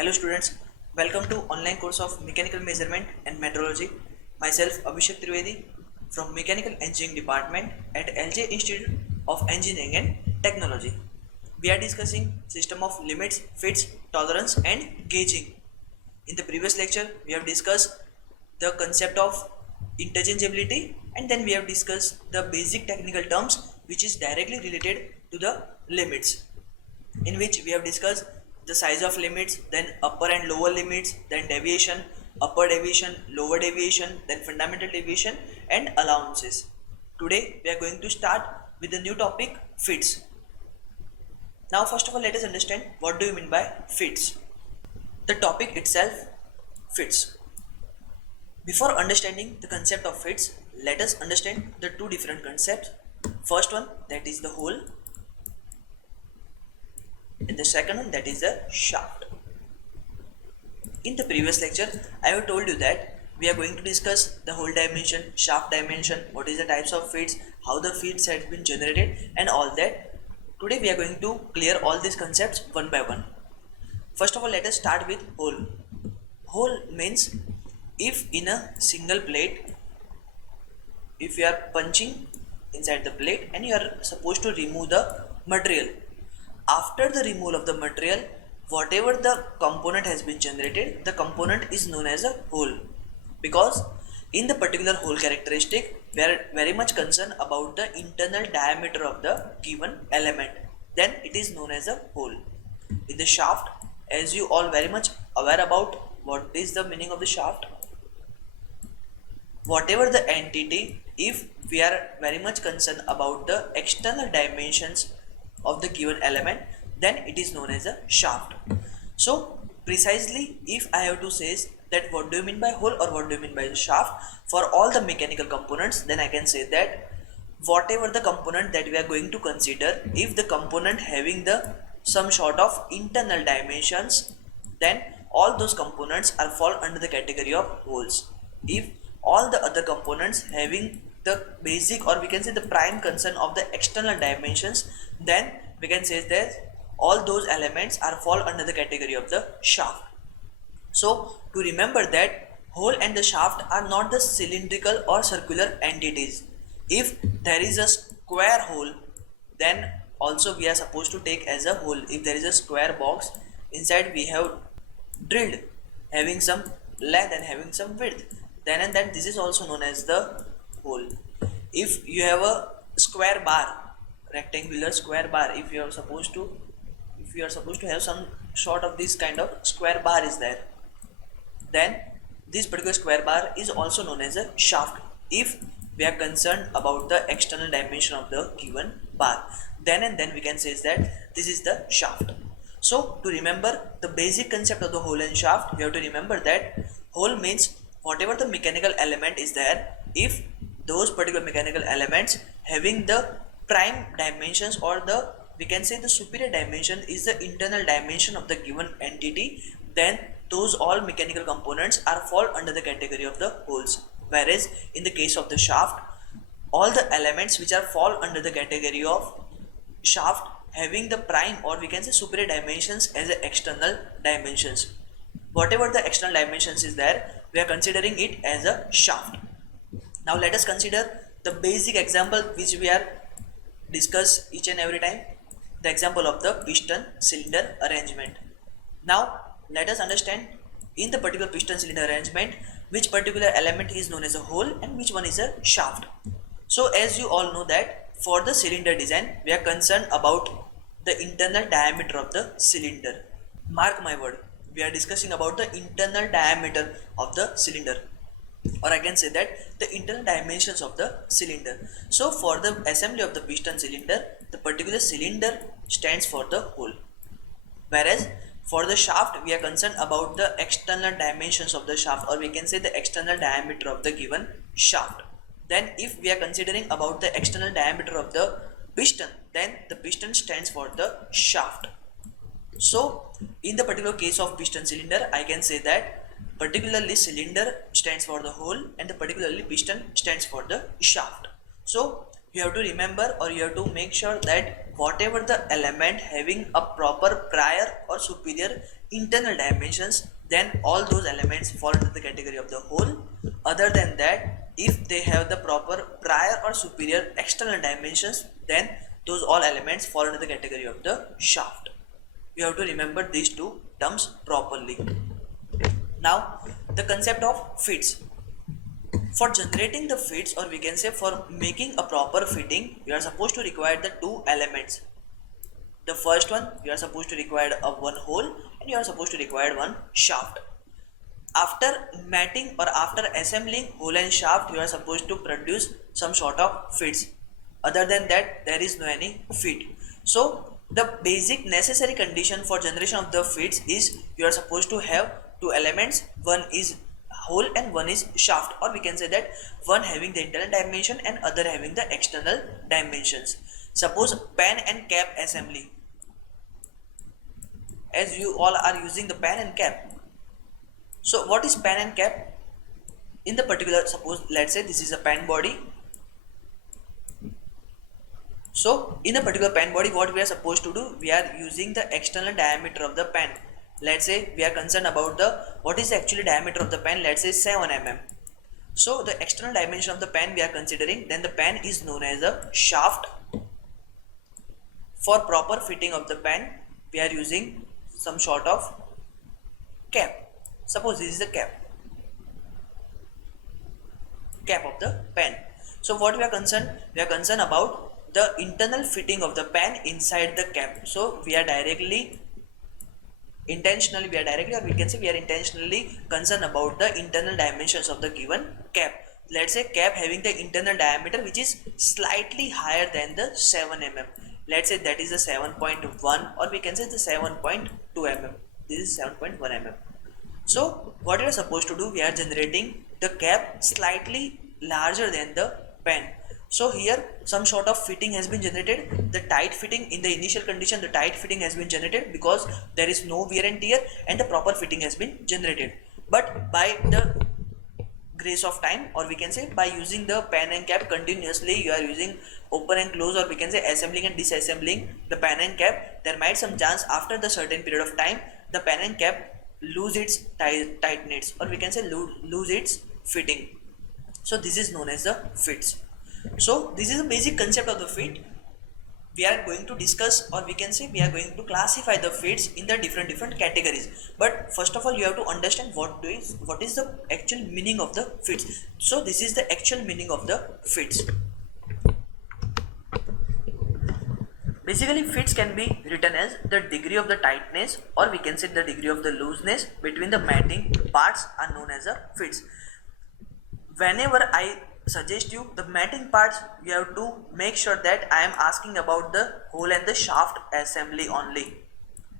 Hello students, welcome to online course of Mechanical Measurement and Metrology. Myself Abhishek Trivedi from Mechanical Engineering Department at LJ Institute of Engineering and Technology. We are discussing system of limits, fits, tolerance and gauging. In the previous lecture, we have discussed the concept of interchangeability and then we have discussed the basic technical terms which is directly related to the limits, in which we have discussed the size of limits, then upper and lower limits, then deviation, upper deviation, lower deviation, then fundamental deviation and allowances. Today we are going to start with the new topic, fits. Now first of all, let us understand what do you mean by fits. The topic itself, fits. Before understanding the concept of fits, let us understand the two different concepts. First one, that is the hole, and the second one, that is the shaft. In the previous lecture, I have told you that we are going to discuss the hole dimension, shaft dimension, what is the types of fits, how the fits has been generated and all that. Today we are going to clear all these concepts one by one. First of all, let us start with hole. Hole means if in a single plate, if you are punching inside the plate and you are supposed to remove the material. After the removal of the material, whatever the component has been generated, the component is known as a hole. Because in the particular hole characteristic, we are very much concerned about the internal diameter of the given element. Then it is known as a hole. In the shaft, as you all very much aware about what is the meaning of the shaft, whatever the entity, if we are very much concerned about the external dimensions of the given element, then it is known as a shaft. So precisely, if I have to say that what do you mean by hole or what do you mean by the shaft for all the mechanical components, then I can say that whatever the component that we are going to consider, if the component having the some sort of internal dimensions, then all those components are fall under the category of holes. If all the other components having the basic, or we can say the prime concern of the external dimensions, then we can say that all those elements are fall under the category of the shaft. So to remember that hole and the shaft are not the cylindrical or circular entities. If there is a square hole, then also we are supposed to take as a hole. If there is a square box, inside we have drilled having some length and having some width, then and then this is also known as the hole. If you have a square bar, rectangular square bar, if you are supposed to have some sort of this kind of square bar is there, then this particular square bar is also known as a shaft. If we are concerned about the external dimension of the given bar, then and then we can say that this is the shaft. So to remember the basic concept of the hole and shaft, we have to remember that hole means whatever the mechanical element is there, if those particular mechanical elements having the prime dimensions, or the we can say the superior dimension is the internal dimension of the given entity, then those all mechanical components are fall under the category of the holes. Whereas in the case of the shaft, all the elements which are fall under the category of shaft having the prime, or we can say superior dimensions as the external dimensions. Whatever the external dimensions is there, we are considering it as a shaft. Now let us consider the basic example which we are discuss each and every time, the example of the piston cylinder arrangement. Now let us understand in the particular piston cylinder arrangement which particular element is known as a hole and which one is a shaft. So as you all know that for the cylinder design, we are concerned about the internal diameter of the cylinder. Mark my word, we are discussing about the internal diameter of the cylinder, or I can say that the internal dimensions of the cylinder. So for the assembly of the piston cylinder, the particular cylinder stands for the hole. Whereas for the shaft, we are concerned about the external dimensions of the shaft, or we can say the external diameter of the given shaft. Then if we are considering about the external diameter of the piston, then the piston stands for the shaft. So in the particular case of piston cylinder, I can say that particularly cylinder stands for the hole and the particularly piston stands for the shaft. So you have to remember, or you have to make sure that whatever the element having a proper prior or superior internal dimensions, then all those elements fall into the category of the whole. Other than that, if they have the proper prior or superior external dimensions, then those all elements fall into the category of the shaft. You have to remember these two terms properly. Now, the concept of fits. For generating the fits, or we can say for making a proper fitting, you are supposed to require the two elements. The first one, you are supposed to require a one hole, and you are supposed to require one shaft. After matting or after assembling hole and shaft, you are supposed to produce some sort of fits. Other than that, there is no any fit. So the basic necessary condition for generation of the fits is you are supposed to have two elements. One is hole and one is shaft, or we can say that one having the internal dimension and other having the external dimensions. Suppose pan and cap assembly. As you all are using the pan and cap, so what is pan and cap? In the particular, suppose let's say this is a pan body. So in a particular pan body, what we are supposed to do, we are using the external diameter of the pan. Let's say we are concerned about the what is the actual diameter of the pan, let's say 7 mm. So the external dimension of the pan we are considering, then the pan is known as a shaft. For proper fitting of the pan, we are using some sort of cap. Suppose this is the cap of the pan. So what we are concerned about the internal fitting of the pan inside the cap. So we are intentionally concerned about the internal dimensions of the given cap. Let's say cap having the internal diameter which is slightly higher than the 7 mm. Let's say that is the 7.1, or we can say the 7.2 mm. This is 7.1 mm. So what we are supposed to do, we are generating the cap slightly larger than the pan. So here some sort of fitting has been generated. The tight fitting, in the initial condition, the tight fitting has been generated because there is no wear and tear, and the proper fitting has been generated. But by the grace of time, or we can say by using the pan and cap continuously, you are using open and close, or we can say assembling and disassembling the pan and cap, there might some chance after the certain period of time the pan and cap lose its tightness, or we can say lose its fitting. So this is known as the fits. So this is the basic concept of the fit. We are going to discuss, or we can say we are going to classify the fits in the different categories. But first of all, you have to understand what is the actual meaning of the fits. So this is the actual meaning of the fits. Basically, fits can be written as the degree of the tightness, or we can say the degree of the looseness between the matting parts are known as the fits. Whenever I suggest you the matting parts, you have to make sure that I am asking about the hole and the shaft assembly only.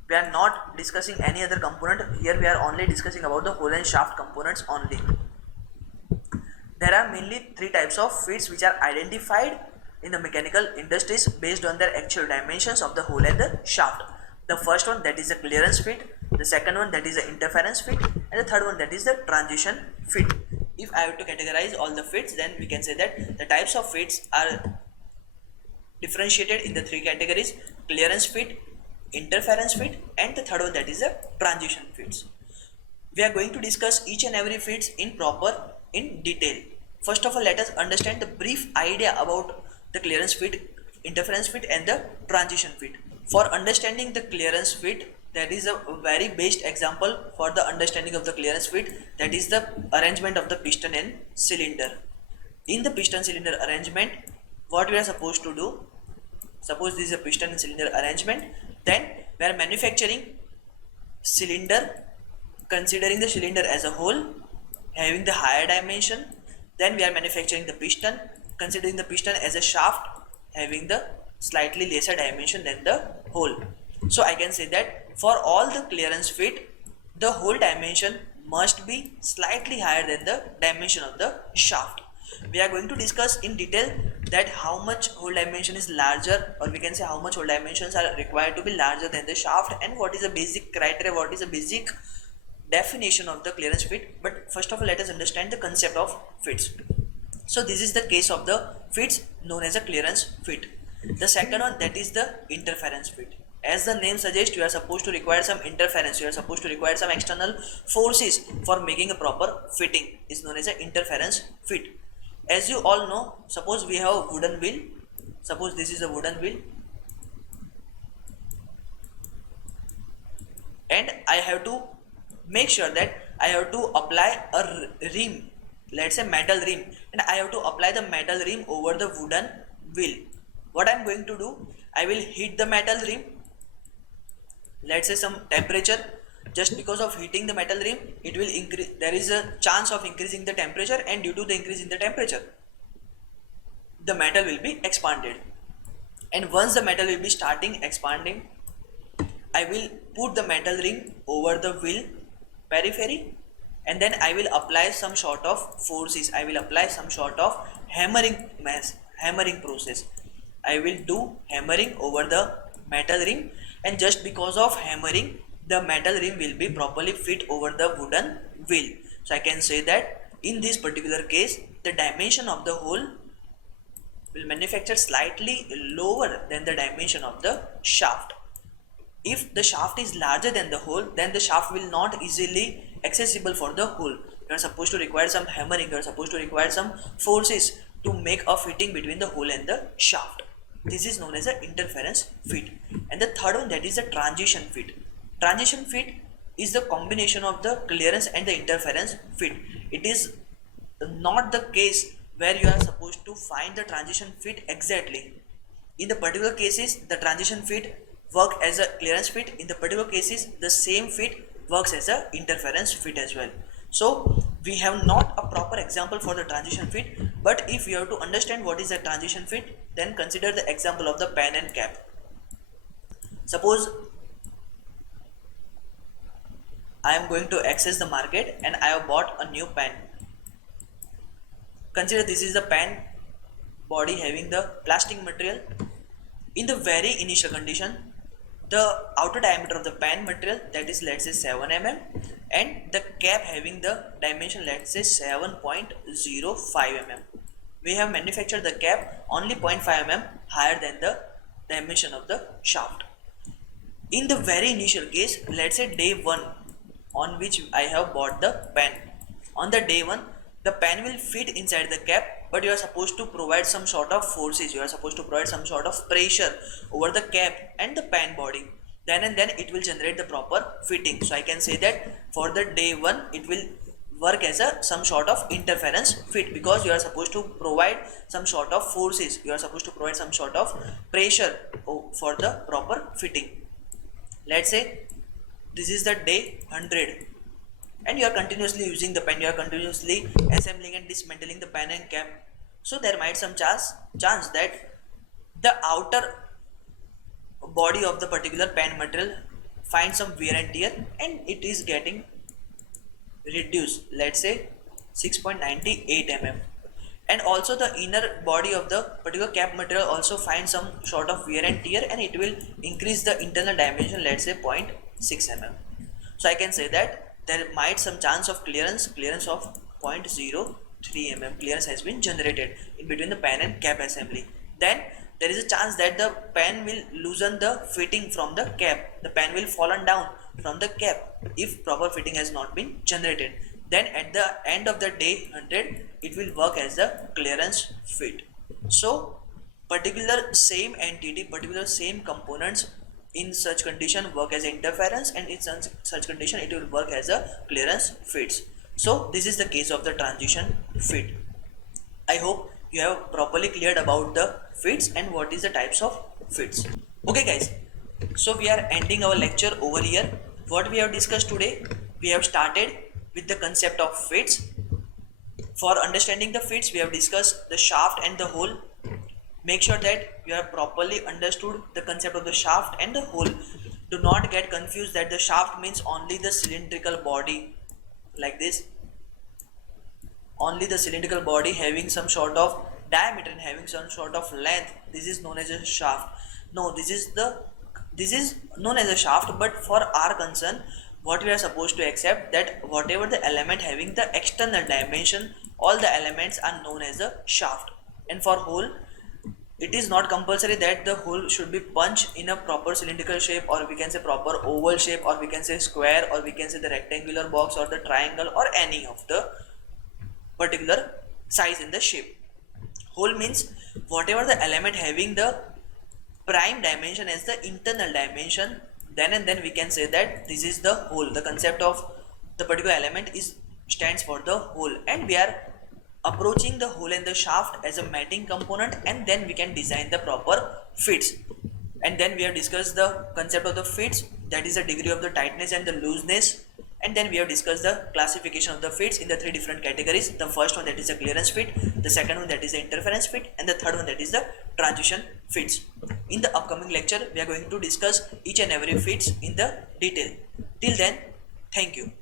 We are not discussing any other component. Here we are only discussing about the hole and shaft components only. There are mainly three types of fits which are identified in the mechanical industries based on their actual dimensions of the hole and the shaft. The first one, that is the clearance fit. The second one, that is the interference fit, and the third one, that is the transition fit. If I have to categorize all the fits, then we can say that the types of fits are differentiated in the three categories: clearance fit, interference fit, and the third one, that is the transition fits. We are going to discuss each and every fits in detail. First of all, let us understand the brief idea about the clearance fit, interference fit, and the transition fit. For understanding the clearance fit, there is a very best example for the understanding of the clearance fit, that is the arrangement of the piston and cylinder. In the piston cylinder arrangement, what we are supposed to do, suppose this is a piston and cylinder arrangement, then we are manufacturing cylinder, considering the cylinder as a whole having the higher dimension. Then we are manufacturing the piston, considering the piston as a shaft having the slightly lesser dimension than the hole. So I can say that for all the clearance fit, the hole dimension must be slightly higher than the dimension of the shaft. We are going to discuss in detail that how much hole dimension is larger, or we can say how much hole dimensions are required to be larger than the shaft, and what is the basic criteria, what is the basic definition of the clearance fit. But first of all, let us understand the concept of fits. So this is the case of the fits known as a clearance fit. The second one, that is the interference fit. As the name suggests, you are supposed to require some interference, you are supposed to require some external forces for making a proper fitting, is known as an interference fit. As you all know, suppose we have a wooden wheel, suppose this is a wooden wheel, and I have to make sure that I have to apply a rim, let's say metal rim, and I have to apply the metal rim over the wooden wheel. What I'm going to do, I will heat the metal rim, let's say some temperature. Just because of heating the metal rim, it will increase, there is a chance of increasing the temperature, and due to the increase in the temperature, the metal will be expanded. And once the metal will be starting expanding, I will put the metal ring over the wheel periphery, and then I will apply some sort of forces, I will apply some sort of hammering process. I will do hammering over the metal ring, and just because of hammering, the metal ring will be properly fit over the wooden wheel. So I can say that in this particular case, the dimension of the hole will manufacture slightly lower than the dimension of the shaft. If the shaft is larger than the hole, then the shaft will not easily accessible for the hole. You are supposed to require some hammering, you are supposed to require some forces to make a fitting between the hole and the shaft. This is known as an interference fit. And the third one, that is the transition fit. Transition fit is the combination of the clearance and the interference fit. It is not the case where you are supposed to find the transition fit exactly. In the particular cases, the transition fit work as a clearance fit. In the particular cases, the same fit works as a interference fit as well. So we have not a proper example for the transition fit, but if you have to understand what is a transition fit, then consider the example of the pen and cap. Suppose I am going to access the market and I have bought a new pen. Consider this is the pen body having the plastic material. In the very initial condition, the outer diameter of the pen material, that is, let's say 7 mm, and the cap having the dimension, let's say 7.05 mm. We have manufactured the cap only 0.5 mm higher than the dimension of the shaft. In the very initial case, let's say day 1 on which I have bought the pen. On the day 1, the pen will fit inside the cap, but you are supposed to provide some sort of forces, you are supposed to provide some sort of pressure over the cap and the pen body. Then and then it will generate the proper fitting. So I can say that for the day 1, it will work as a some sort of interference fit, because you are supposed to provide some sort of forces, you are supposed to provide some sort of pressure for the proper fitting. Let's say this is the day 100, and you are continuously using the pen, you are continuously assembling and dismantling the pen and cap. So there might some chance that the outer body of the particular pen material finds some wear and tear, and it is getting reduced, let's say 6.98 mm. And also the inner body of the particular cap material also finds some sort of wear and tear, and it will increase the internal dimension, let's say 0.6 mm. So I can say that there might some chance of clearance of 0.03 mm clearance has been generated in between the pen and cap assembly. Then there is a chance that the pen will loosen the fitting from the cap, the pen will fallen down from the cap if proper fitting has not been generated. Then at the end of the day 100, it will work as a clearance fit. So particular same entity, particular same components in such condition work as interference, and in such condition it will work as a clearance fits. So this is the case of the transition fit. I hope you have properly cleared about the fits and what is the types of fits. Okay guys, so we are ending our lecture over here. What we have discussed today, we have started with the concept of fits. For understanding the fits, we have discussed the shaft and the hole. Make sure that you have properly understood the concept of the shaft and the hole. Do not get confused that the shaft means only the cylindrical body like this, only the cylindrical body having some sort of diameter and having some sort of length. This is known as a shaft. No, this is known as a shaft, but for our concern, what we are supposed to accept that whatever the element having the external dimension all the elements are known as a shaft. And for hole, it is not compulsory that the hole should be punched in a proper cylindrical shape, or we can say proper oval shape, or we can say square, or we can say the rectangular box or the triangle, or any of the particular size in the shape. Hole means whatever the element having the prime dimension as the internal dimension, then and then we can say that this is the hole. The concept of the particular element is stands for the hole, and we are approaching the hole and the shaft as a matting component, and then we can design the proper fits. And then we have discussed the concept of the fits, that is the degree of the tightness and the looseness. And then we have discussed the classification of the fits in the three different categories. The first one, that is the clearance fit, the second one, that is the interference fit, and the third one, that is the transition fits. In the upcoming lecture we are going to discuss each and every fits in the detail. Till then, thank you.